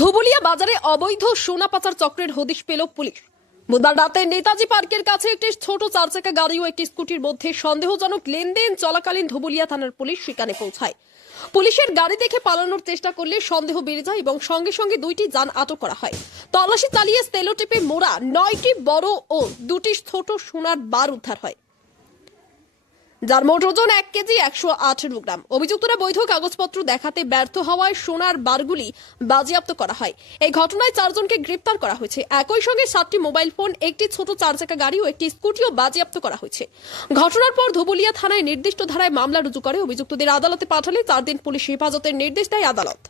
ধুবুলিয়া বাজারে অবৈধ সোনা পাচার চক্রের হদিশ পেল পুলিশ। বুধবার রাতে নেতাজি পার্কের কাছে একটি ছোট চারচাকা গাড়ি ও একটি স্কুটির মধ্যে সন্দেহজনক লেনদেন চলাকালীন ধুবুলিয়া থানার পুলিশ সেখানে পৌঁছায়। পুলিশের গাড়ি দেখে পালানোর চেষ্টা করলে সন্দেহ বেড়ে যায় এবং সঙ্গে সঙ্গে দুইটি যান আটক করা হয়। তল্লাশি চালিয়ে স্টেলোটিপে মোড়া নয়টি বড় ও দুটি ছোট সোনার বার উদ্ধার হয়। যার মোট ওজন এক কেজি একশো আঠেরো গ্রাম অভিযুক্তরা বৈধ কাগজপত্র দেখাতে ব্যর্থ হওয়ায় সোনার বারগুলি বাজেয়াপ্ত করা হয়। এই ঘটনায় চারজনকে গ্রেপ্তার করা হয়েছে। একই সঙ্গে সাতটি মোবাইল ফোন, একটি ছোট চার চাকা গাড়ি ও একটি স্কুটিও বাজেয়াপ্ত করা হয়েছে। ঘটনার পর ধুবুলিয়া থানায় নির্দিষ্ট ধারায় মামলা রুজু করে অভিযুক্তদের আদালতে পাঠালে চার দিন পুলিশ হেফাজতের নির্দেশ দেয় আদালত।